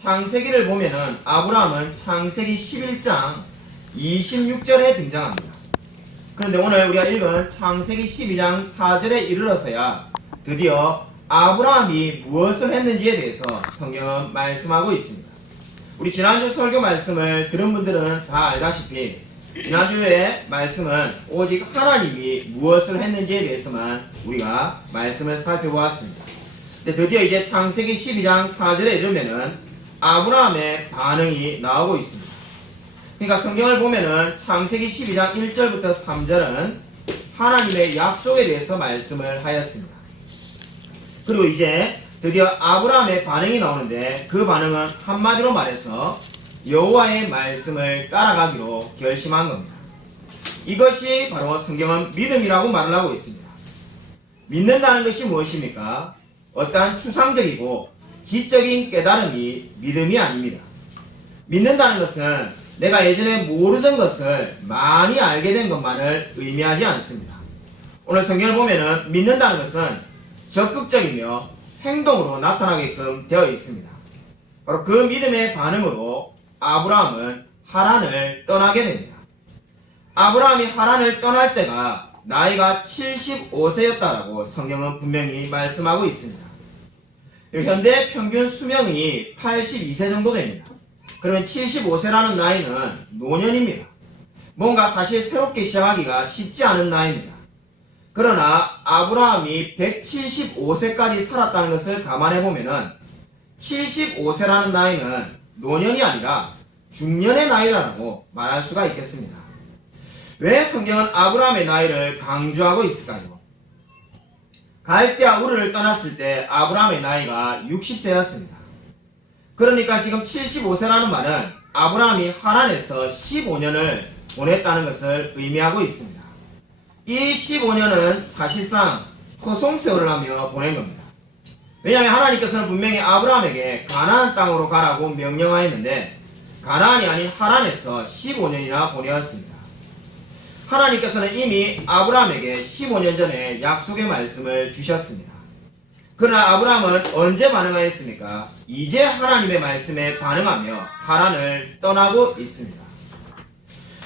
창세기를 보면은 아브라함은 창세기 11장 26절에 등장합니다. 그런데 오늘 우리가 읽은 창세기 12장 4절에 이르러서야 드디어 아브라함이 무엇을 했는지에 대해서 성경은 말씀하고 있습니다. 우리 지난주 설교 말씀을 들은 분들은 다 알다시피 지난주의 말씀은 오직 하나님이 무엇을 했는지에 대해서만 우리가 말씀을 살펴보았습니다. 근데 드디어 이제 창세기 12장 4절에 이르면은 아브라함의 반응이 나오고 있습니다. 그러니까 성경을 보면은 창세기 12장 1절부터 3절은 하나님의 약속에 대해서 말씀을 하였습니다. 그리고 이제 드디어 아브라함의 반응이 나오는데 그 반응은 한마디로 말해서 여호와의 말씀을 따라가기로 결심한 겁니다. 이것이 바로 성경은 믿음이라고 말을 하고 있습니다. 믿는다는 것이 무엇입니까? 어떠한 추상적이고 지적인 깨달음이 믿음이 아닙니다. 믿는다는 것은 내가 예전에 모르던 것을 많이 알게 된 것만을 의미하지 않습니다. 오늘 성경을 보면은 믿는다는 것은 적극적이며 행동으로 나타나게끔 되어 있습니다. 바로 그 믿음의 반응으로 아브라함은 하란을 떠나게 됩니다. 아브라함이 하란을 떠날 때가 나이가 75세였다라고 성경은 분명히 말씀하고 있습니다. 현대 평균 수명이 82세 정도 됩니다. 그러면 75세라는 나이는 노년입니다. 뭔가 사실 새롭게 시작하기가 쉽지 않은 나이입니다. 그러나 아브라함이 175세까지 살았다는 것을 감안해보면 75세라는 나이는 노년이 아니라 중년의 나이라고 말할 수가 있겠습니다. 왜 성경은 아브라함의 나이를 강조하고 있을까요? 갈대아 우르를 떠났을 때 아브라함의 나이가 60세였습니다. 그러니까 지금 75세라는 말은 아브라함이 하란에서 15년을 보냈다는 것을 의미하고 있습니다. 이 15년은 사실상 허송세월을 하며 보낸 겁니다. 왜냐하면 하나님께서는 분명히 아브라함에게 가나안 땅으로 가라고 명령하였는데 가나안이 아닌 하란에서 15년이나 보내었습니다. 하나님께서는 이미 아브라함에게 15년 전에 약속의 말씀을 주셨습니다. 그러나 아브라함은 언제 반응하였습니까? 이제 하나님의 말씀에 반응하며 하란을 떠나고 있습니다.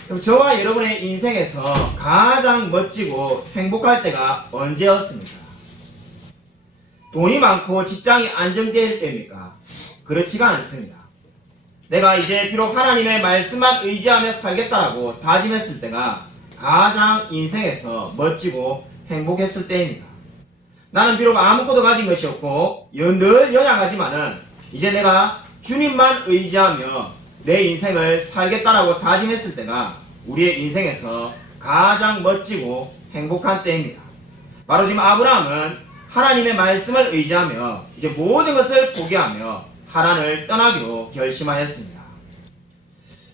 그럼 저와 여러분의 인생에서 가장 멋지고 행복할 때가 언제였습니까? 돈이 많고 직장이 안정될 때입니까? 그렇지가 않습니다. 내가 이제 비록 하나님의 말씀만 의지하며 살겠다라고 다짐했을 때가 가장 인생에서 멋지고 행복했을 때입니다. 나는 비록 아무것도 가진 것이 없고 늘 연약하지만은 이제 내가 주님만 의지하며 내 인생을 살겠다라고 다짐했을 때가 우리의 인생에서 가장 멋지고 행복한 때입니다. 바로 지금 아브라함은 하나님의 말씀을 의지하며 이제 모든 것을 포기하며 하란을 떠나기로 결심하였습니다.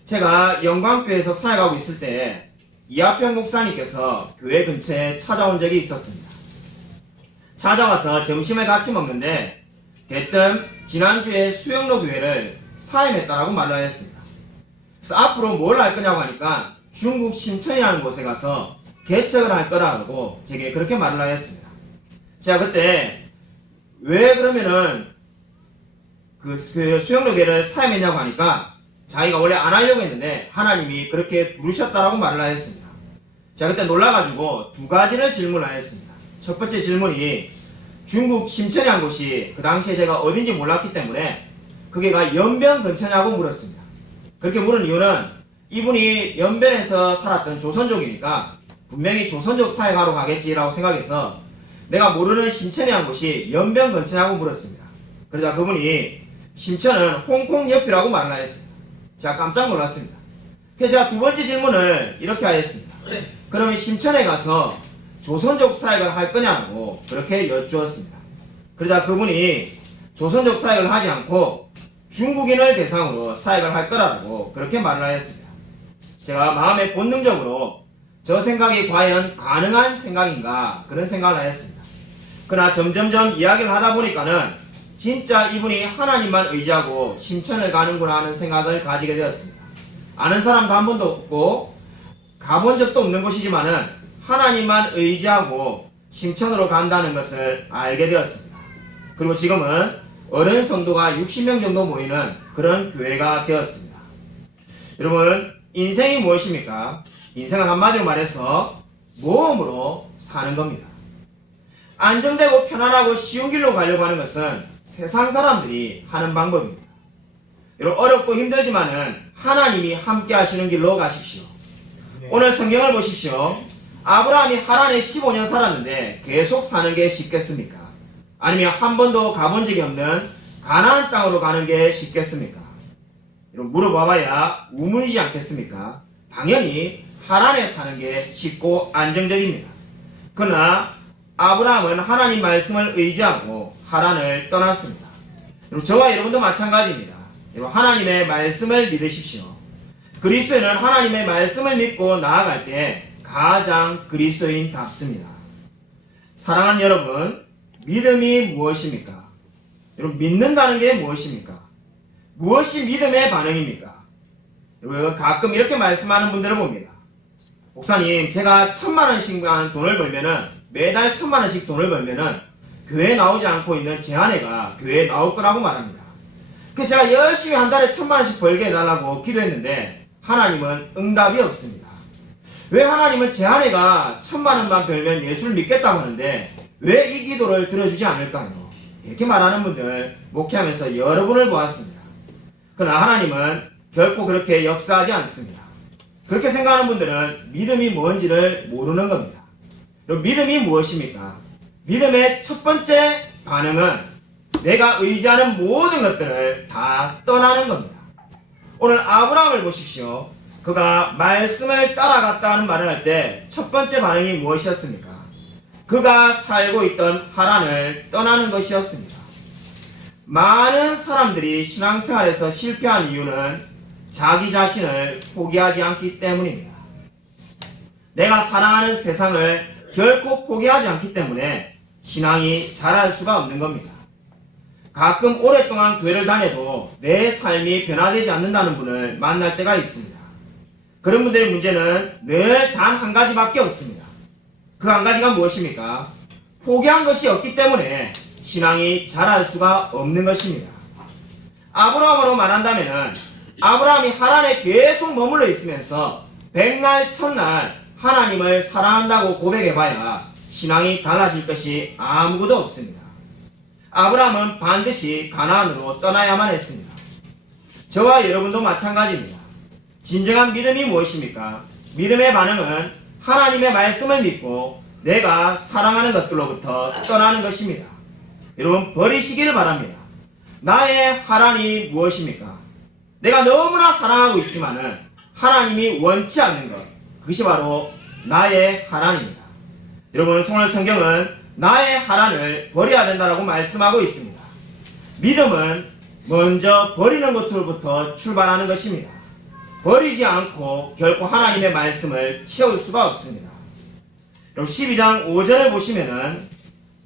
제가 영광교회에서 사역하고 있을 때 이하평 목사님께서 교회 근처에 찾아온 적이 있었습니다. 찾아와서 점심을 같이 먹는데 대뜸 지난주에 수영로 교회를 사임했다라고 말을 하였습니다. 그래서 앞으로 뭘 할 거냐고 하니까 중국 심천이라는 곳에 가서 개척을 할 거라고 제게 그렇게 말을 하였습니다. 제가 그때 왜 그러면은 그 수영로 교회를 사임했냐고 하니까 자기가 원래 안 하려고 했는데 하나님이 그렇게 부르셨다라고 말을 하였습니다. 제가 그때 놀라가지고 두 가지를 질문을 하였습니다. 첫 번째 질문이 중국 심천이라는 곳이 그 당시에 제가 어딘지 몰랐기 때문에 그게가 연변 근처냐고 물었습니다. 그렇게 물은 이유는 이분이 연변에서 살았던 조선족이니까 분명히 조선족 사역하러 가겠지라고 생각해서 내가 모르는 심천이라는 곳이 연변 근처냐고 물었습니다. 그러자 그분이 심천은 홍콩 옆이라고 말을 하였습니다. 제가 깜짝 놀랐습니다. 그래서 제가 두 번째 질문을 이렇게 하였습니다. 그러면 심천에 가서 조선족 사역을 할 거냐고 그렇게 여쭈었습니다. 그러자 그분이 조선족 사역을 하지 않고 중국인을 대상으로 사역을 할 거라고 그렇게 말을 하였습니다. 제가 마음에 본능적으로 저 생각이 과연 가능한 생각인가 그런 생각을 하였습니다. 그러나 점점점 이야기를 하다 보니까는 진짜 이분이 하나님만 의지하고 심천을 가는구나 하는 생각을 가지게 되었습니다. 아는 사람도 한 번도 없고 가본 적도 없는 곳이지만은 하나님만 의지하고 심천으로 간다는 것을 알게 되었습니다. 그리고 지금은 어른 성도가 60명 정도 모이는 그런 교회가 되었습니다. 여러분, 인생이 무엇입니까? 인생은 한마디로 말해서 모험으로 사는 겁니다. 안정되고 편안하고 쉬운 길로 가려고 하는 것은 세상 사람들이 하는 방법입니다. 여러분, 어렵고 힘들지만은 하나님이 함께 하시는 길로 가십시오. 오늘 성경을 보십시오. 아브라함이 하란에 15년 살았는데 계속 사는 게 쉽겠습니까? 아니면 한 번도 가본 적이 없는 가나안 땅으로 가는 게 쉽겠습니까? 여러분, 물어봐봐야 우문이지 않겠습니까? 당연히 하란에 사는 게 쉽고 안정적입니다. 그러나 아브라함은 하나님 말씀을 의지하고 하란을 떠났습니다. 여러분, 저와 여러분도 마찬가지입니다. 여러분, 하나님의 말씀을 믿으십시오. 그리스도인은 하나님의 말씀을 믿고 나아갈 때 가장 그리스도인답습니다. 사랑하는 여러분, 믿음이 무엇입니까? 여러분, 믿는다는 게 무엇입니까? 무엇이 믿음의 반응입니까? 여러분, 가끔 이렇게 말씀하는 분들을 봅니다. 목사님, 제가 1000만원씩만 돈을 벌면은, 매달 1000만원씩 돈을 벌면은 교회에 나오지 않고 있는 제 아내가 교회에 나올 거라고 말합니다. 제가 열심히 한 달에 1000만원씩 벌게 해달라고 기도했는데 하나님은 응답이 없습니다. 왜 하나님은 제 아내가 1000만원만 벌면 예수를 믿겠다고 하는데 왜 이 기도를 들어주지 않을까요? 이렇게 말하는 분들 목회하면서 여러 분을 보았습니다. 그러나 하나님은 결코 그렇게 역사하지 않습니다. 그렇게 생각하는 분들은 믿음이 뭔지를 모르는 겁니다. 그럼 믿음이 무엇입니까? 믿음의 첫 번째 반응은 내가 의지하는 모든 것들을 다 떠나는 겁니다. 오늘 아브라함을 보십시오. 그가 말씀을 따라갔다는 말을 할 때 첫 번째 반응이 무엇이었습니까? 그가 살고 있던 하란을 떠나는 것이었습니다. 많은 사람들이 신앙생활에서 실패한 이유는 자기 자신을 포기하지 않기 때문입니다. 내가 사랑하는 세상을 결코 포기하지 않기 때문에 신앙이 자랄 수가 없는 겁니다. 가끔 오랫동안 교회를 다녀도 내 삶이 변화되지 않는다는 분을 만날 때가 있습니다. 그런 분들의 문제는 늘 단 한 가지밖에 없습니다. 그 한 가지가 무엇입니까? 포기한 것이 없기 때문에 신앙이 자랄 수가 없는 것입니다. 아브라함으로 말한다면 아브라함이 하란에 계속 머물러 있으면서 백날 첫날 하나님을 사랑한다고 고백해봐야 신앙이 달라질 것이 아무것도 없습니다. 아브라함은 반드시 가나안으로 떠나야만 했습니다. 저와 여러분도 마찬가지입니다. 진정한 믿음이 무엇입니까? 믿음의 반응은 하나님의 말씀을 믿고 내가 사랑하는 것들로부터 떠나는 것입니다. 여러분, 버리시기를 바랍니다. 나의 하란이 무엇입니까? 내가 너무나 사랑하고 있지만은 하나님이 원치 않는 것, 그것이 바로 나의 하란입니다. 여러분, 오늘 성경은 나의 하란을 버려야 된다고 말씀하고 있습니다. 믿음은 먼저 버리는 것으로부터 출발하는 것입니다. 버리지 않고 결코 하나님의 말씀을 채울 수가 없습니다. 여러분, 12장 5절을 보시면은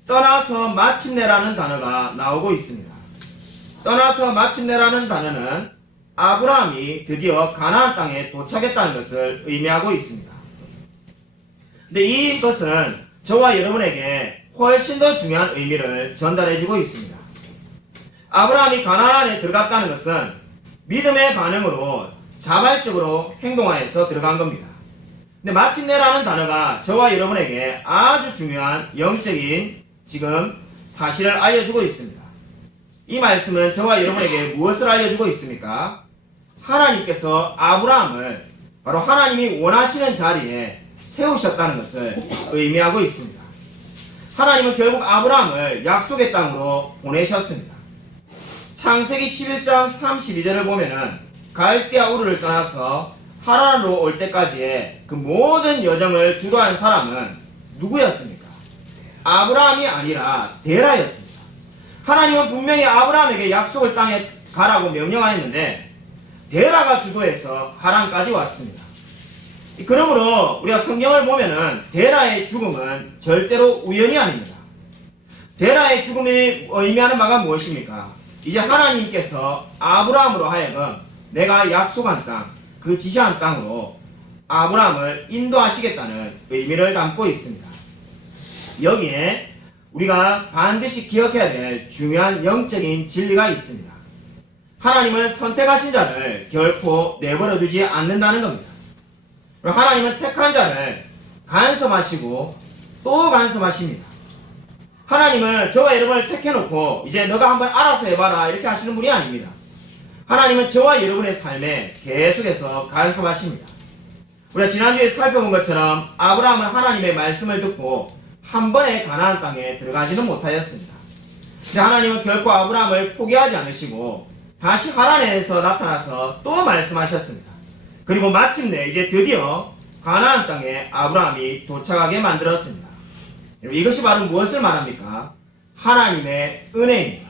떠나서 마침내라는 단어가 나오고 있습니다. 떠나서 마침내라는 단어는 아브라함이 드디어 가나안 땅에 도착했다는 것을 의미하고 있습니다. 근데 이것은 저와 여러분에게 훨씬 더 중요한 의미를 전달해주고 있습니다. 아브라함이 가나안에 들어갔다는 것은 믿음의 반응으로 자발적으로 행동하여서 들어간 겁니다. 근데 마침내라는 단어가 저와 여러분에게 아주 중요한 영적인 지금 사실을 알려주고 있습니다. 이 말씀은 저와 여러분에게 무엇을 알려주고 있습니까? 하나님께서 아브라함을 바로 하나님이 원하시는 자리에 세우셨다는 것을 의미하고 있습니다. 하나님은 결국 아브라함을 약속의 땅으로 보내셨습니다. 창세기 11장 32절을 보면은 갈대아 우르를 떠나서 하란으로 올 때까지의 그 모든 여정을 주도한 사람은 누구였습니까? 아브라함이 아니라 데라였습니다. 하나님은 분명히 아브라함에게 약속의 땅에 가라고 명령하였는데 데라가 주도해서 하란까지 왔습니다. 그러므로 우리가 성경을 보면은 데라의 죽음은 절대로 우연이 아닙니다. 데라의 죽음이 의미하는 바가 무엇입니까? 이제 하나님께서 아브라함으로 하여금 내가 약속한 땅, 그 지시한 땅으로 아브라함을 인도하시겠다는 의미를 담고 있습니다. 여기에 우리가 반드시 기억해야 될 중요한 영적인 진리가 있습니다. 하나님은 선택하신 자를 결코 내버려 두지 않는다는 겁니다. 하나님은 택한 자를 간섭하시고 또 간섭하십니다. 하나님은 저와 여러분을 택해놓고 이제 너가 한번 알아서 해봐라 이렇게 하시는 분이 아닙니다. 하나님은 저와 여러분의 삶에 계속해서 간섭하십니다. 우리가 지난주에 살펴본 것처럼 아브라함은 하나님의 말씀을 듣고 한 번에 가나안 땅에 들어가지는 못하였습니다. 근데 하나님은 결코 아브라함을 포기하지 않으시고 다시 하란에서 나타나서 또 말씀하셨습니다. 그리고 마침내 이제 드디어 가나안 땅에 아브라함이 도착하게 만들었습니다. 이것이 바로 무엇을 말합니까? 하나님의 은혜입니다.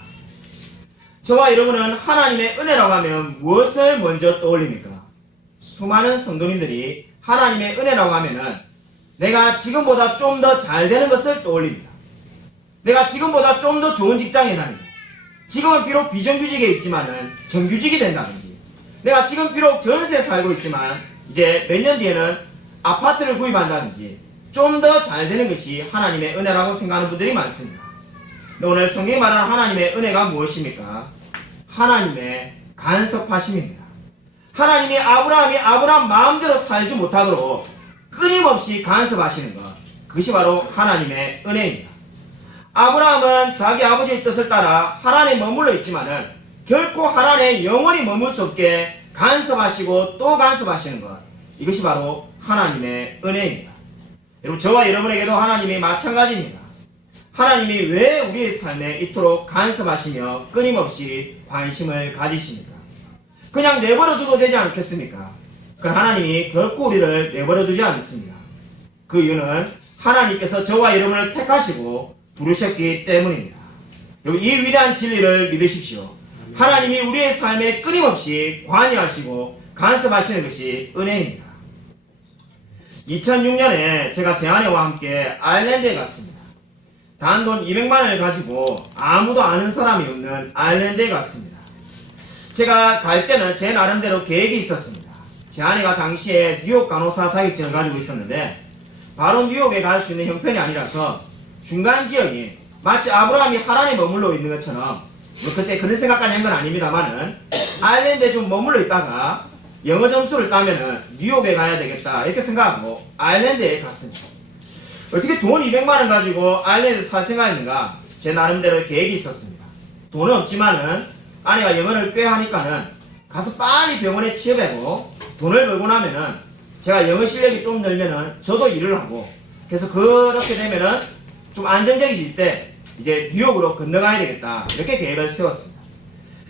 저와 여러분은 하나님의 은혜라고 하면 무엇을 먼저 떠올립니까? 수많은 성도님들이 하나님의 은혜라고 하면은 내가 지금보다 좀 더 잘 되는 것을 떠올립니다. 내가 지금보다 좀 더 좋은 직장에 다니고, 지금은 비록 비정규직에 있지만은 정규직이 된다든지, 내가 지금 비록 전세에 살고 있지만 이제 몇 년 뒤에는 아파트를 구입한다든지 좀 더 잘 되는 것이 하나님의 은혜라고 생각하는 분들이 많습니다. 오늘 성경이 말하는 하나님의 은혜가 무엇입니까? 하나님의 간섭하심입니다. 하나님이 아브라함 마음대로 살지 못하도록 끊임없이 간섭하시는 것, 그것이 바로 하나님의 은혜입니다. 아브라함은 자기 아버지의 뜻을 따라 하란에 머물러 있지만은 결코 하란에 영원히 머물 수 없게 간섭하시고 또 간섭하시는 것, 이것이 바로 하나님의 은혜입니다. 여러분, 저와 여러분에게도 하나님이 마찬가지입니다. 하나님이 왜 우리의 삶에 이토록 간섭하시며 끊임없이 관심을 가지십니까? 그냥 내버려 두도 되지 않겠습니까? 그러나 하나님이 결코 우리를 내버려 두지 않습니다. 그 이유는 하나님께서 저와 여러분을 택하시고 부르셨기 때문입니다. 여러분, 이 위대한 진리를 믿으십시오. 하나님이 우리의 삶에 끊임없이 관여하시고 간섭하시는 것이 은혜입니다. 2006년에 제가 제 아내와 함께 아일랜드에 갔습니다. 단돈 200만원을 가지고 아무도 아는 사람이 없는 아일랜드에 갔습니다. 제가 갈 때는 제 나름대로 계획이 있었습니다. 제 아내가 당시에 뉴욕 간호사 자격증을 가지고 있었는데 바로 뉴욕에 갈 수 있는 형편이 아니라서 중간 지역이 마치 아브라함이 하란에 머물러 있는 것처럼, 그때 그런 생각까지 한 건 아닙니다만은 아일랜드에 좀 머물러 있다가 영어 점수를 따면은 뉴욕에 가야 되겠다 이렇게 생각하고 아일랜드에 갔습니다. 어떻게 돈 200만원 가지고 아일랜드에서 살 생각했는가? 제 나름대로 계획이 있었습니다. 돈은 없지만은 아내가 영어를 꽤 하니까는 가서 빨리 병원에 취업하고 돈을 벌고 나면은 제가 영어 실력이 좀 늘면은 저도 일을 하고, 그래서 그렇게 되면은 좀 안정적이질 때 이제 뉴욕으로 건너가야 되겠다 이렇게 계획을 세웠습니다.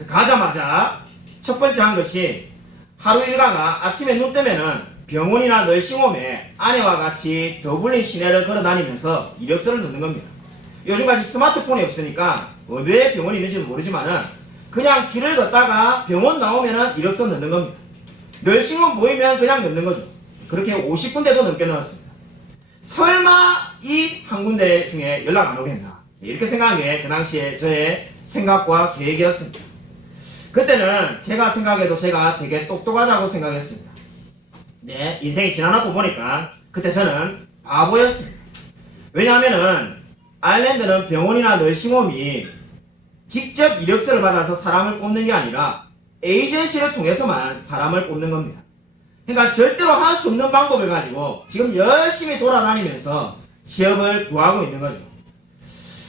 가자마자 첫 번째 한 것이 하루 일과가 아침에 눈 뜨면은 병원이나 널싱홈에 아내와 같이 더블린 시내를 걸어 다니면서 이력서를 넣는 겁니다. 요즘같이 스마트폰이 없으니까 어디에 병원이 있는지는 모르지만은 그냥 길을 걷다가 병원 나오면은 이력서 넣는 겁니다. 널싱홈 보이면 그냥 넣는 거죠. 그렇게 50군데도 넘게 넣었습니다. 설마 이 한 군데 중에 연락 안 오겠나, 이렇게 생각한 게 그 당시에 저의 생각과 계획이었습니다. 그때는 제가 생각해도 제가 되게 똑똑하다고 생각했습니다. 네, 인생이 지나놓고 보니까 그때 저는 바보였습니다. 왜냐하면은 아일랜드는 병원이나 널싱홈이 직접 이력서를 받아서 사람을 뽑는 게 아니라 에이전시를 통해서만 사람을 뽑는 겁니다. 그러니까 절대로 할 수 없는 방법을 가지고 지금 열심히 돌아다니면서 취업을 구하고 있는 거죠.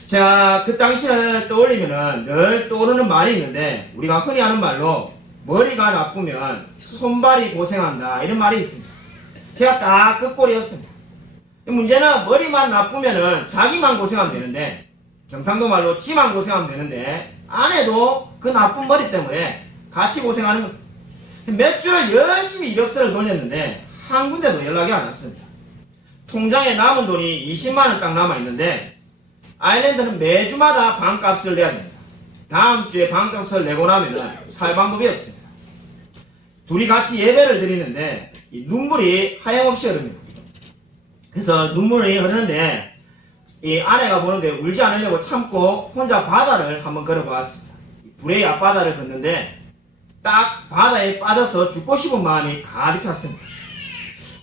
자, 그 당시를 떠올리면은 늘 떠오르는 말이 있는데, 우리가 흔히 하는 말로 머리가 나쁘면 손발이 고생한다 이런 말이 있습니다. 제가 딱 그 꼴이었습니다. 문제는 머리만 나쁘면은 자기만 고생하면 되는데, 경상도 말로 지만 고생하면 되는데 아내도 그 나쁜 머리 때문에 같이 고생하는 겁니다. 몇 주를 열심히 이력서를 돌렸는데 한 군데도 연락이 안 왔습니다. 통장에 남은 돈이 20만원 딱 남아있는데 아일랜드는 매주마다 방값을 내야 됩니다. 다음 주에 방값을 내고 나면은 살 방법이 없습니다. 둘이 같이 예배를 드리는데 이 눈물이 하염없이 흐릅니다. 그래서 눈물이 흐르는데 이 아내가 보는데 울지 않으려고 참고 혼자 바다를 한번 걸어보았습니다. 불의 앞바다를 걷는데 딱 바다에 빠져서 죽고 싶은 마음이 가득 찼습니다.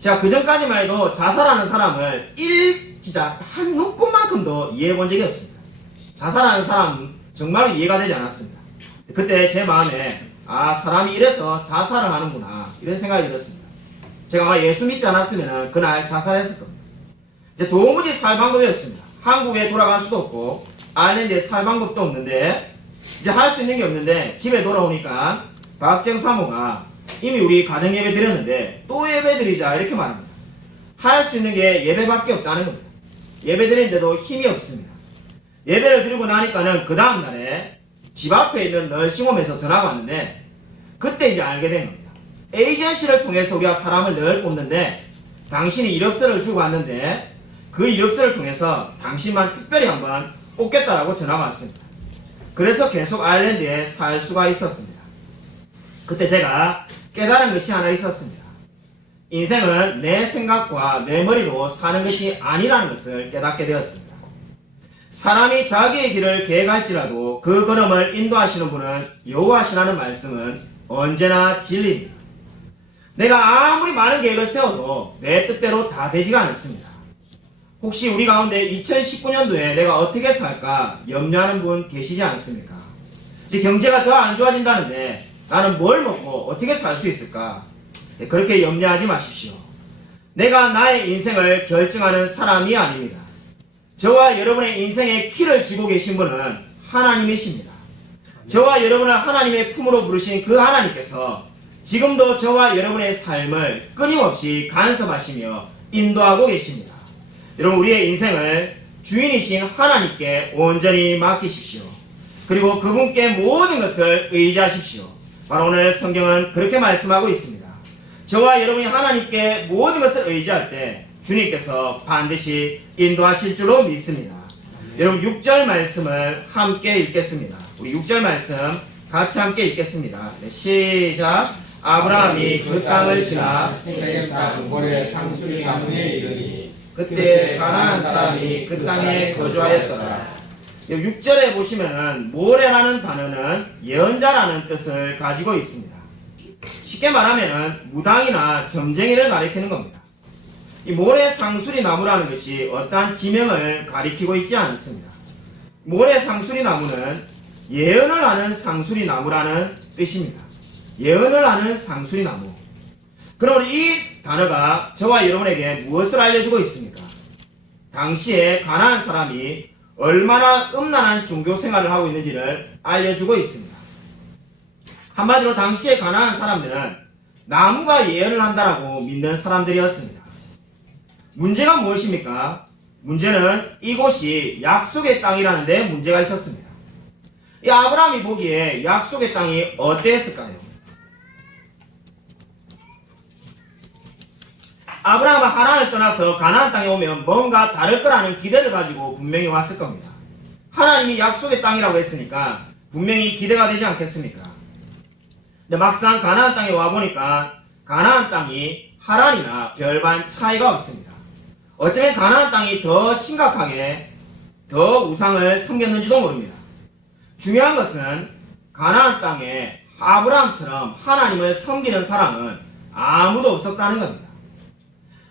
제가 그 전까지만 해도 자살하는 사람을 진짜 한 눈곱만큼도 이해해 본 적이 없습니다. 자살하는 사람 정말 이해가 되지 않았습니다. 그때 제 마음에 사람이 이래서 자살을 하는구나 이런 생각이 들었습니다. 제가 아마 예수 믿지 않았으면 그날 자살했을 겁니다. 이제 도무지 살 방법이 없습니다. 한국에 돌아갈 수도 없고 아일랜드에 살 방법도 없는데 이제 할 수 있는 게 없는데 집에 돌아오니까 박정 사모가 이미 우리 가정 예배 드렸는데 또 예배 드리자 이렇게 말합니다. 할 수 있는 게 예배밖에 없다는 겁니다. 예배 드리는데도 힘이 없습니다. 예배를 드리고 나니까는 그 다음날에 집 앞에 있는 널싱홈에서 전화가 왔는데 그때 이제 알게 된 겁니다. 에이전시를 통해서 우리가 사람을 늘 뽑는데 당신이 이력서를 주고 왔는데 그 이력서를 통해서 당신만 특별히 한번 뽑겠다라고 전화가 왔습니다. 그래서 계속 아일랜드에 살 수가 있었습니다. 그때 제가 깨달은 것이 하나 있었습니다. 인생은 내 생각과 내 머리로 사는 것이 아니라는 것을 깨닫게 되었습니다. 사람이 자기의 길을 계획할지라도 그 걸음을 인도하시는 분은 여호와시라는 말씀은 언제나 진리입니다. 내가 아무리 많은 계획을 세워도 내 뜻대로 다 되지가 않습니다. 혹시 우리 가운데 2019년도에 내가 어떻게 살까 염려하는 분 계시지 않습니까? 이제 경제가 더 안 좋아진다는데 나는 뭘 먹고 어떻게 살 수 있을까? 그렇게 염려하지 마십시오. 내가 나의 인생을 결정하는 사람이 아닙니다. 저와 여러분의 인생의 키를 쥐고 계신 분은 하나님이십니다. 저와 여러분을 하나님의 품으로 부르신 그 하나님께서 지금도 저와 여러분의 삶을 끊임없이 간섭하시며 인도하고 계십니다. 여러분, 우리의 인생을 주인이신 하나님께 온전히 맡기십시오. 그리고 그분께 모든 것을 의지하십시오. 바로 오늘 성경은 그렇게 말씀하고 있습니다. 저와 여러분이 하나님께 모든 것을 의지할 때 주님께서 반드시 인도하실 줄로 믿습니다. 여러분 6절 말씀을 함께 읽겠습니다. 우리 6절 말씀 같이 함께 읽겠습니다. 네, 시작. 아브라함이 그 땅을 지나 세겜 땅 모래 상수리 가문에 이르니 그때 가나안 사람이 그 땅에 거주하였더라. 6절에 보시면은 모래라는 단어는 예언자라는 뜻을 가지고 있습니다. 쉽게 말하면은 무당이나 점쟁이를 가리키는 겁니다. 이 모래 상수리 나무라는 것이 어떠한 지명을 가리키고 있지 않습니다. 모래 상수리 나무는 예언을 하는 상수리 나무라는 뜻입니다. 예언을 하는 상수리 나무. 그러므로 이 단어가 저와 여러분에게 무엇을 알려주고 있습니까? 당시에 가나안 사람이 얼마나 음란한 종교 생활을 하고 있는지를 알려주고 있습니다. 한마디로 당시에 가나안 사람들은 나무가 예언을 한다라고 믿는 사람들이었습니다. 문제가 무엇입니까? 문제는 이곳이 약속의 땅이라는 데 문제가 있었습니다. 이 아브라함이 보기에 약속의 땅이 어땠을까요? 아브라함은 하란을 떠나서 가나안 땅에 오면 뭔가 다를 거라는 기대를 가지고 분명히 왔을 겁니다. 하나님이 약속의 땅이라고 했으니까 분명히 기대가 되지 않겠습니까? 근데 막상 가나안 땅에 와보니까 가나안 땅이 하란이나 별반 차이가 없습니다. 어쩌면 가나안 땅이 더 심각하게 더 우상을 섬겼는지도 모릅니다. 중요한 것은 가나안 땅에 아브라함처럼 하나님을 섬기는 사람은 아무도 없었다는 겁니다.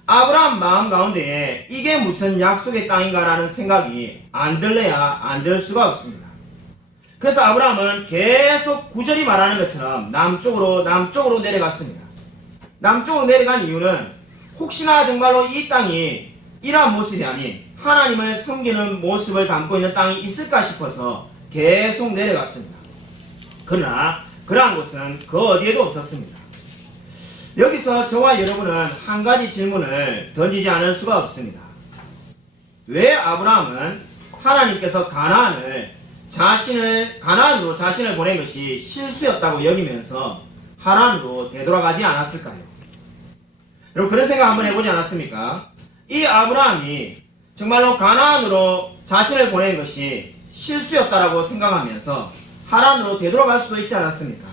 아브라함 마음 가운데에 이게 무슨 약속의 땅인가라는 생각이 안 들래야 안 들 수가 없습니다. 그래서 아브라함은 계속 구절이 말하는 것처럼 남쪽으로 내려갔습니다. 남쪽으로 내려간 이유는 혹시나 정말로 이 땅이 이러한 모습이 아닌 하나님을 섬기는 모습을 담고 있는 땅이 있을까 싶어서 계속 내려갔습니다. 그러나 그러한 곳은 그 어디에도 없었습니다. 여기서 저와 여러분은 한 가지 질문을 던지지 않을 수가 없습니다. 왜 아브라함은 하나님께서 가나안으로 자신을 보낸 것이 실수였다고 여기면서 하란으로 되돌아가지 않았을까요? 여러분 그런 생각 한번 해보지 않았습니까? 이 아브라함이 정말로 가나안으로 자신을 보낸 것이 실수였다라고 생각하면서 하란으로 되돌아갈 수도 있지 않았습니까?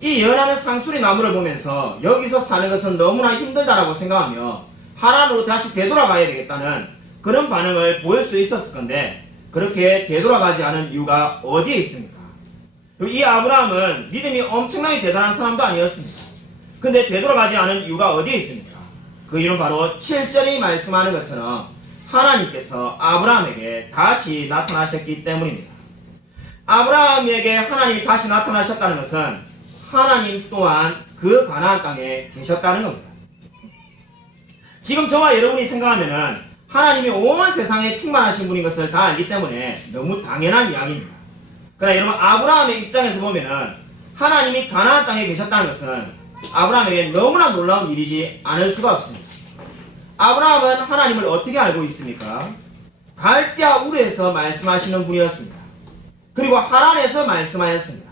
이 예언하는 상수리 나무를 보면서 여기서 사는 것은 너무나 힘들다라고 생각하며 하란으로 다시 되돌아가야 되겠다는 그런 반응을 보일 수 있었을 건데 그렇게 되돌아가지 않은 이유가 어디에 있습니까? 이 아브라함은 믿음이 엄청나게 대단한 사람도 아니었습니다. 근데 되돌아가지 않은 이유가 어디에 있습니까? 그 이유는 바로 7절이 말씀하는 것처럼 하나님께서 아브라함에게 다시 나타나셨기 때문입니다. 아브라함에게 하나님이 다시 나타나셨다는 것은 하나님 또한 그 가나안 땅에 계셨다는 겁니다. 지금 저와 여러분이 생각하면은 하나님이 온 세상에 충만하신 분인 것을 다 알기 때문에 너무 당연한 이야기입니다. 그러나 여러분, 아브라함의 입장에서 보면은 하나님이 가나안 땅에 계셨다는 것은 아브라함에게 너무나 놀라운 일이지 않을 수가 없습니다. 아브라함은 하나님을 어떻게 알고 있습니까? 갈대아 우르에서 말씀하시는 분이었습니다. 그리고 하란에서 말씀하였습니다.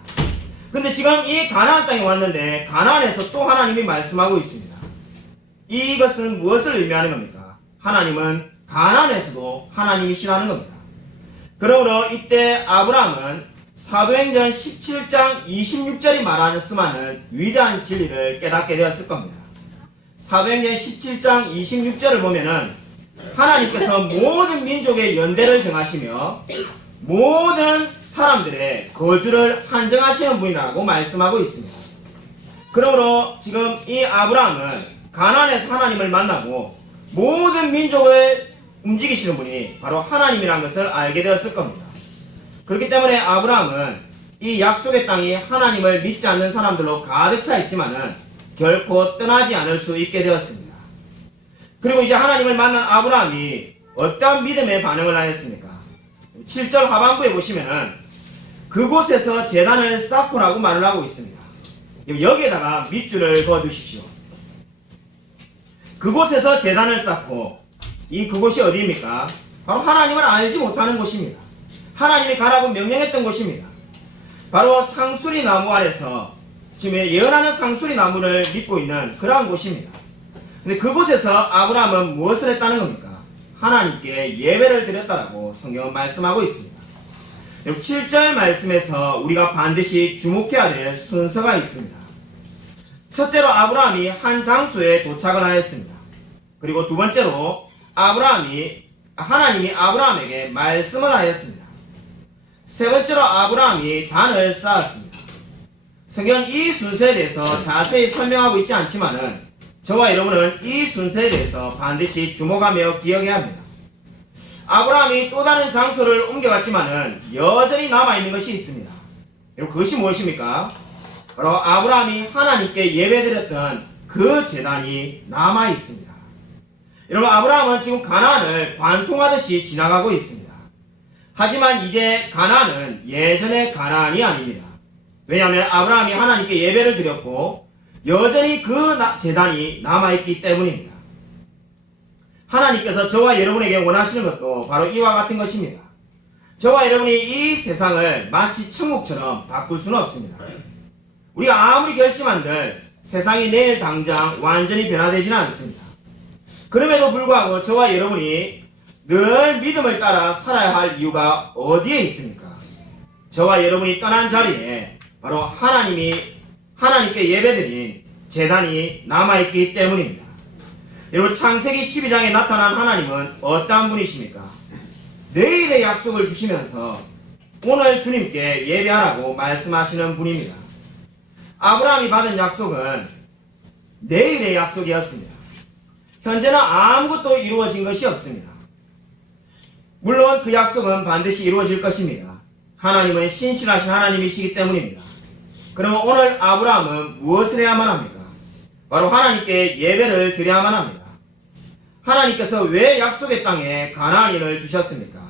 근데 지금 이 가나안 땅에 왔는데 가나안에서 또 하나님이 말씀하고 있습니다. 이것은 무엇을 의미하는 겁니까? 하나님은 가나안에서도 하나님이시라는 겁니다. 그러므로 이때 아브라함은 사도행전 17장 26절이 말하는 위대한 진리를 깨닫게 되었을 겁니다. 사도행전 17장 26절을 보면은 하나님께서 모든 민족의 연대를 정하시며 모든 사람들의 거주를 한정하시는 분이라고 말씀하고 있습니다. 그러므로 지금 이 아브라함은 가나안에서 하나님을 만나고 모든 민족을 움직이시는 분이 바로 하나님이라는 것을 알게 되었을 겁니다. 그렇기 때문에 아브라함은 이 약속의 땅이 하나님을 믿지 않는 사람들로 가득 차 있지만은 결코 떠나지 않을 수 있게 되었습니다. 그리고 이제 하나님을 만난 아브라함이 어떠한 믿음의 반응을 하였습니까? 7절 하반부에 보시면은 그곳에서 제단을 쌓고라고 말을 하고 있습니다. 여기에다가 밑줄을 그어 두십시오. 그곳에서 제단을 쌓고, 이 그곳이 어디입니까? 바로 하나님을 알지 못하는 곳입니다. 하나님이 가라고 명령했던 곳입니다. 바로 상수리 나무 아래서 지금 예언하는 상수리 나무를 믿고 있는 그러한 곳입니다. 근데 그곳에서 아브라함은 무엇을 했다는 겁니까? 하나님께 예배를 드렸다라고 성경은 말씀하고 있습니다. 7절 말씀에서 우리가 반드시 주목해야 될 순서가 있습니다. 첫째로 아브라함이 한 장소에 도착을 하였습니다. 그리고 두 번째로 하나님이 아브라함에게 말씀을 하였습니다. 세 번째로 아브라함이 단을 쌓았습니다. 성경은 이 순서에 대해서 자세히 설명하고 있지 않지만은 저와 여러분은 이 순서에 대해서 반드시 주목하며 기억해야 합니다. 아브라함이 또 다른 장소를 옮겨갔지만은 여전히 남아있는 것이 있습니다. 여러분, 그것이 무엇입니까? 바로 아브라함이 하나님께 예배드렸던 그 제단이 남아있습니다. 여러분, 아브라함은 지금 가나안을 관통하듯이 지나가고 있습니다. 하지만 이제 가나안은 예전의 가나안이 아닙니다. 왜냐하면 아브라함이 하나님께 예배를 드렸고 여전히 그 제단이 남아있기 때문입니다. 하나님께서 저와 여러분에게 원하시는 것도 바로 이와 같은 것입니다. 저와 여러분이 이 세상을 마치 천국처럼 바꿀 수는 없습니다. 우리가 아무리 결심한들 세상이 내일 당장 완전히 변화되지는 않습니다. 그럼에도 불구하고 저와 여러분이 늘 믿음을 따라 살아야 할 이유가 어디에 있습니까? 저와 여러분이 떠난 자리에 바로 하나님께 예배드린 제단이 남아있기 때문입니다. 여러분, 창세기 12장에 나타난 하나님은 어떠한 분이십니까? 내일의 약속을 주시면서 오늘 주님께 예배하라고 말씀하시는 분입니다. 아브라함이 받은 약속은 내일의 약속이었습니다. 현재는 아무것도 이루어진 것이 없습니다. 물론 그 약속은 반드시 이루어질 것입니다. 하나님은 신실하신 하나님이시기 때문입니다. 그러면 오늘 아브라함은 무엇을 해야만 합니까? 바로 하나님께 예배를 드려야만 합니다. 하나님께서 왜 약속의 땅에 가나안인을 두셨습니까?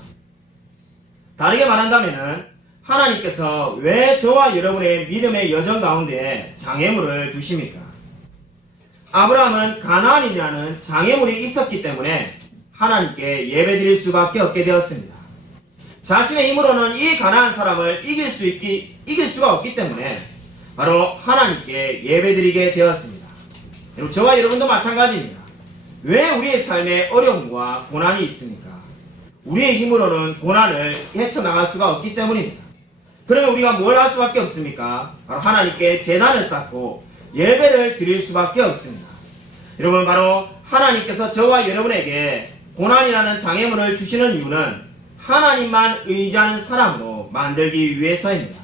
다르게 말한다면 하나님께서 왜 저와 여러분의 믿음의 여정 가운데 장애물을 두십니까? 아브라함은 가나안이라는 장애물이 있었기 때문에 하나님께 예배드릴 수밖에 없게 되었습니다. 자신의 힘으로는 이 가나안 사람을 이길 수가 없기 때문에 바로 하나님께 예배드리게 되었습니다. 그리고 저와 여러분도 마찬가지입니다. 왜 우리의 삶에 어려움과 고난이 있습니까? 우리의 힘으로는 고난을 헤쳐나갈 수가 없기 때문입니다. 그러면 우리가 뭘 할 수밖에 없습니까? 바로 하나님께 제단을 쌓고 예배를 드릴 수밖에 없습니다. 여러분, 바로 하나님께서 저와 여러분에게 고난이라는 장애물을 주시는 이유는 하나님만 의지하는 사람으로 만들기 위해서입니다.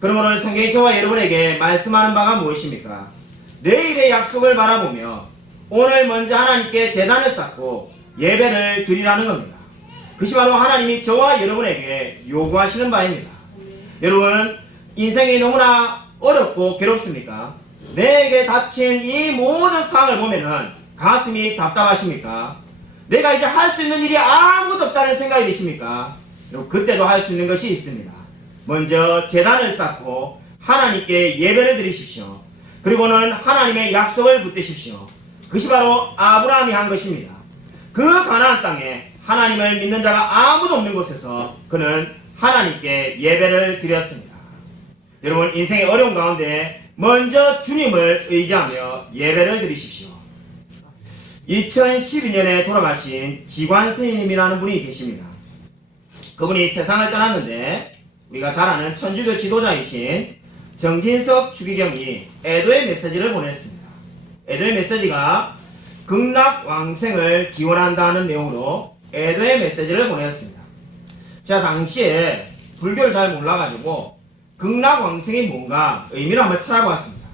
그럼 오늘 성경이 저와 여러분에게 말씀하는 바가 무엇입니까? 내일의 약속을 바라보며 오늘 먼저 하나님께 제단을 쌓고 예배를 드리라는 겁니다. 그것이 바로 하나님이 저와 여러분에게 요구하시는 바입니다. 여러분, 인생이 너무나 어렵고 괴롭습니까? 내게 닥친 이 모든 상황을 보면은 가슴이 답답하십니까? 내가 이제 할 수 있는 일이 아무것도 없다는 생각이 드십니까? 그때도 할 수 있는 것이 있습니다. 먼저 제단을 쌓고 하나님께 예배를 드리십시오. 그리고는 하나님의 약속을 붙드십시오. 그것이 바로 아브라함이 한 것입니다. 그 가나안 땅에 하나님을 믿는 자가 아무도 없는 곳에서 그는 하나님께 예배를 드렸습니다. 여러분, 인생의 어려운 가운데 먼저 주님을 의지하며 예배를 드리십시오. 2012년에 돌아가신 지관 스님이라는 분이 계십니다. 그분이 세상을 떠났는데 우리가 잘 아는 천주교 지도자이신 정진석 추기경이 애도의 메시지를 보냈습니다. 애도의 메시지가 극락왕생을 기원한다는 내용으로 애도의 메시지를 보냈습니다. 제가 당시에 불교를 잘 몰라가지고 극락왕생이 뭔가 의미를 한번 찾아보았습니다.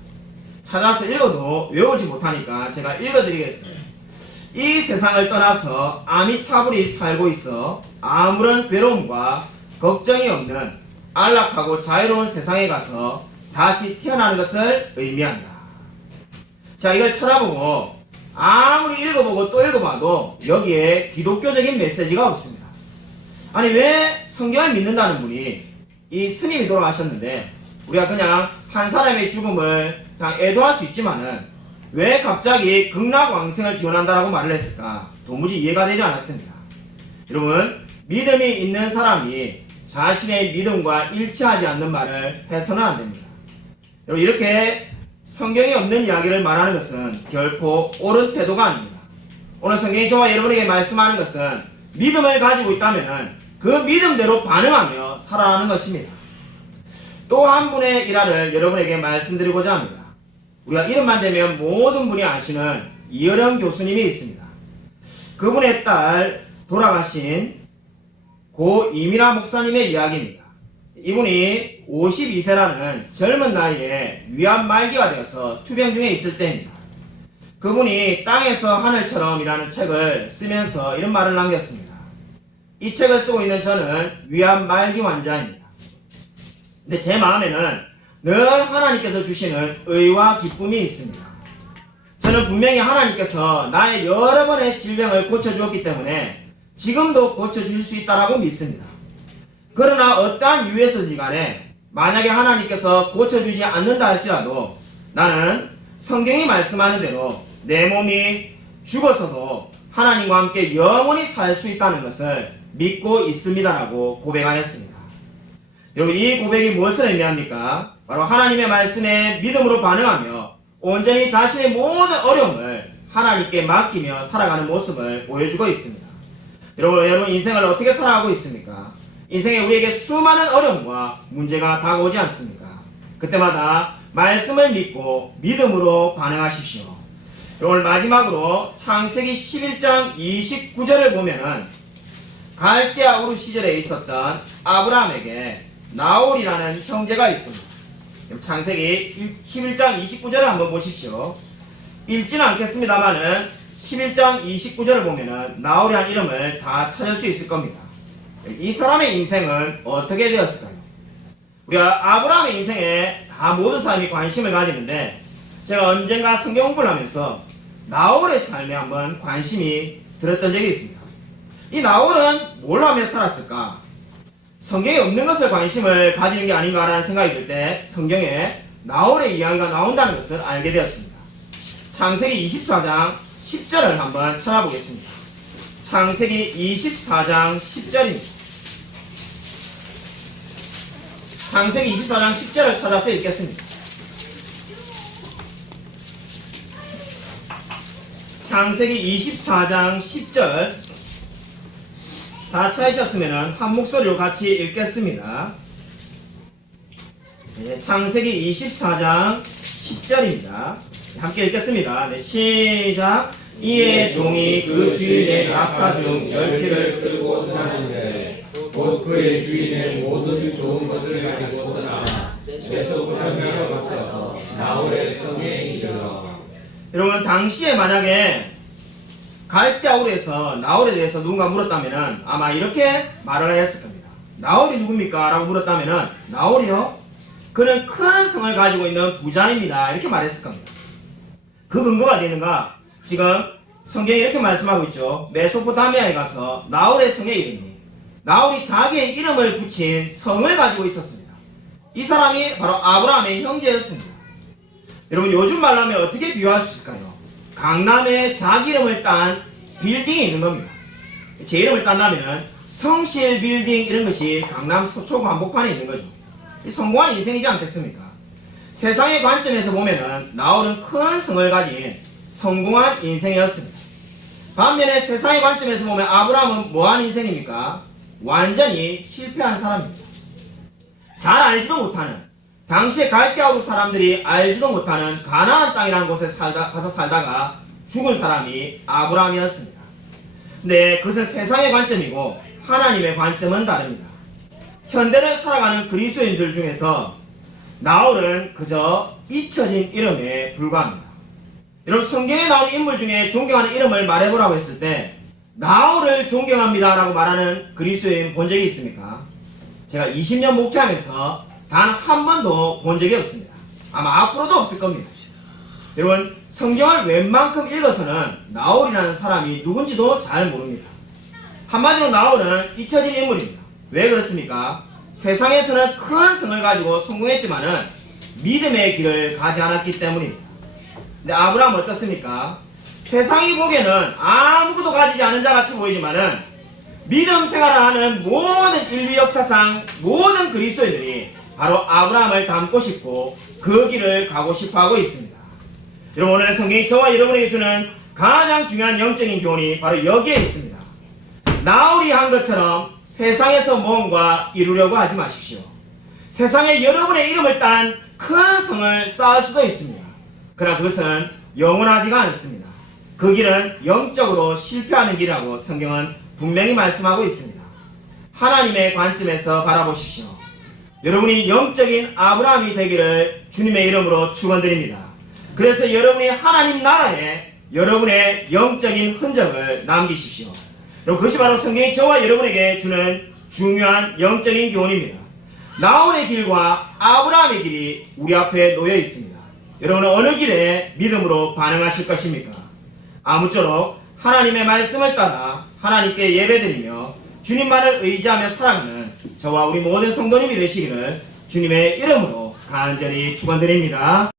찾아서 읽어도 외우지 못하니까 제가 읽어드리겠습니다. 이 세상을 떠나서 아미타불이 살고 있어 아무런 괴로움과 걱정이 없는 안락하고 자유로운 세상에 가서 다시 태어나는 것을 의미한다. 자, 이걸 찾아보고 아무리 읽어보고 또 읽어봐도 여기에 기독교적인 메시지가 없습니다. 아니, 왜 성경을 믿는다는 분이 이 스님이 돌아가셨는데 우리가 그냥 한 사람의 죽음을 그냥 애도할 수 있지만은 왜 갑자기 극락왕생을 기원한다라고 말을 했을까? 도무지 이해가 되지 않았습니다. 여러분, 믿음이 있는 사람이 자신의 믿음과 일치하지 않는 말을 해서는 안 됩니다. 여러분, 이렇게 성경에 없는 이야기를 말하는 것은 결코 옳은 태도가 아닙니다. 오늘 성경이 저와 여러분에게 말씀하는 것은 믿음을 가지고 있다면 그 믿음대로 반응하며 살아가는 것입니다. 또 한 분의 일화를 여러분에게 말씀드리고자 합니다. 우리가 이름만 대면 모든 분이 아시는 이어령 교수님이 있습니다. 그분의 딸 돌아가신 고 이민아 목사님의 이야기입니다. 이분이 52세라는 젊은 나이에 위암 말기가 되어서 투병 중에 있을 때입니다. 그분이 땅에서 하늘처럼 이라는 책을 쓰면서 이런 말을 남겼습니다. 이 책을 쓰고 있는 저는 위암 말기 환자입니다. 근데 제 마음에는 늘 하나님께서 주시는 의와 기쁨이 있습니다. 저는 분명히 하나님께서 나의 여러 번의 질병을 고쳐주었기 때문에 지금도 고쳐주실 수 있다고 믿습니다. 그러나 어떠한 이유에서든지 간에 만약에 하나님께서 고쳐주지 않는다 할지라도 나는 성경이 말씀하는 대로 내 몸이 죽어서도 하나님과 함께 영원히 살 수 있다는 것을 믿고 있습니다라고 고백하였습니다. 여러분, 이 고백이 무엇을 의미합니까? 바로 하나님의 말씀에 믿음으로 반응하며 온전히 자신의 모든 어려움을 하나님께 맡기며 살아가는 모습을 보여주고 있습니다. 여러분 인생을 어떻게 살아가고 있습니까? 인생에 우리에게 수많은 어려움과 문제가 다가오지 않습니까? 그때마다 말씀을 믿고 믿음으로 반응하십시오. 오늘 마지막으로 창세기 11장 29절을 보면은 갈대아 우르 시절에 있었던 아브라함에게 나홀이라는 형제가 있습니다. 창세기 11장 29절을 한번 보십시오. 읽지는 않겠습니다만은 11장 29절을 보면은 나홀이라는 이름을 다 찾을 수 있을 겁니다. 이 사람의 인생은 어떻게 되었을까요? 우리가 아브라함의 인생에 다 모든 사람이 관심을 가지는데 제가 언젠가 성경 공부를 하면서 나홀의 삶에 한번 관심이 들었던 적이 있습니다. 이 나홀은 뭘 하며 살았을까? 성경에 없는 것을 관심을 가지는 게 아닌가라는 생각이 들 때 성경에 나홀의 이야기가 나온다는 것을 알게 되었습니다. 창세기 24장 10절을 한번 찾아보겠습니다. 창세기 24장 10절입니다. 창세기 24장 10절을 찾아서 읽겠습니다. 창세기 24장 10절 다 찾으셨으면 한 목소리로 같이 읽겠습니다. 네, 창세기 24장 10절입니다. 함께 읽겠습니다. 네, 시작. 이에 종이 그 주인의 낙타 중 10개를 끌고 떠나는데 곧 그의 주인의 모든 좋은 것을 가지고 떠나 메소포타미아로 가서 나홀의 성에 이르러. 여러분, 당시에 만약에 갈대아울에서 나홀에 대해서 누군가 물었다면은 아마 이렇게 말을 했을 겁니다. 나홀이 누굽니까? 라고 물었다면은 나홀이요? 그는 큰 성을 가지고 있는 부자입니다. 이렇게 말했을 겁니다. 그 근거가 어디 있는가? 지금 성경이 이렇게 말씀하고 있죠. 메소포타미아에 가서 나홀의 성의 이름이 나홀이 자기의 이름을 붙인 성을 가지고 있었습니다. 이 사람이 바로 아브라함의 형제였습니다. 여러분 요즘 말로 하면 어떻게 비유할 수 있을까요? 강남에 자기 이름을 딴 빌딩이 있는 겁니다. 제 이름을 딴다면 성실 빌딩 이런 것이 강남 서초구 한복판에 있는 거죠. 성공한 인생이지 않겠습니까? 세상의 관점에서 보면은 나홀은 큰 성을 가진 성공한 인생이었습니다. 반면에 세상의 관점에서 보면 아브라함은 뭐한 인생입니까? 완전히 실패한 사람입니다. 잘 알지도 못하는, 당시에 갈대아우르 사람들이 알지도 못하는 가나안 땅이라는 곳에 가서 살다가 죽은 사람이 아브라함이었습니다. 근데 그것은 세상의 관점이고 하나님의 관점은 다릅니다. 현대를 살아가는 그리스도인들 중에서 나홀은 그저 잊혀진 이름에 불과합니다. 여러분 성경에 나오는 인물 중에 존경하는 이름을 말해보라고 했을 때 나홀을 존경합니다 라고 말하는 그리스도인 본 적이 있습니까? 제가 20년 목회하면서 단 한 번도 본 적이 없습니다. 아마 앞으로도 없을 겁니다. 여러분 성경을 웬만큼 읽어서는 나홀이라는 사람이 누군지도 잘 모릅니다. 한마디로 나홀은 잊혀진 인물입니다. 왜 그렇습니까? 세상에서는 큰 성을 가지고 성공했지만은 믿음의 길을 가지 않았기 때문입니다. 근데 아브라함은 어떻습니까? 세상이 보기에는 아무것도 가지지 않은 자 같이 보이지만은 믿음 생활을 하는 모든 인류 역사상 모든 그리스도인들이 바로 아브라함을 닮고 싶고 그 길을 가고 싶어 하고 있습니다. 여러분 오늘 성경이 저와 여러분에게 주는 가장 중요한 영적인 교훈이 바로 여기에 있습니다. 나홀이 한 것처럼 세상에서 뭔가 이루려고 하지 마십시오. 세상에 여러분의 이름을 딴 큰 성을 쌓을 수도 있습니다. 그러나 그것은 영원하지가 않습니다. 그 길은 영적으로 실패하는 길이라고 성경은 분명히 말씀하고 있습니다. 하나님의 관점에서 바라보십시오. 여러분이 영적인 아브라함이 되기를 주님의 이름으로 축원드립니다. 그래서 여러분이 하나님 나라에 여러분의 영적인 흔적을 남기십시오. 여러분 그것이 바로 성경이 저와 여러분에게 주는 중요한 영적인 교훈입니다. 나홀의 길과 아브라함의 길이 우리 앞에 놓여 있습니다. 여러분은 어느 길에 믿음으로 반응하실 것입니까? 아무쪼록 하나님의 말씀을 따라 하나님께 예배드리며 주님만을 의지하며 살아가는 저와 우리 모든 성도님이 되시기를 주님의 이름으로 간절히 축원드립니다.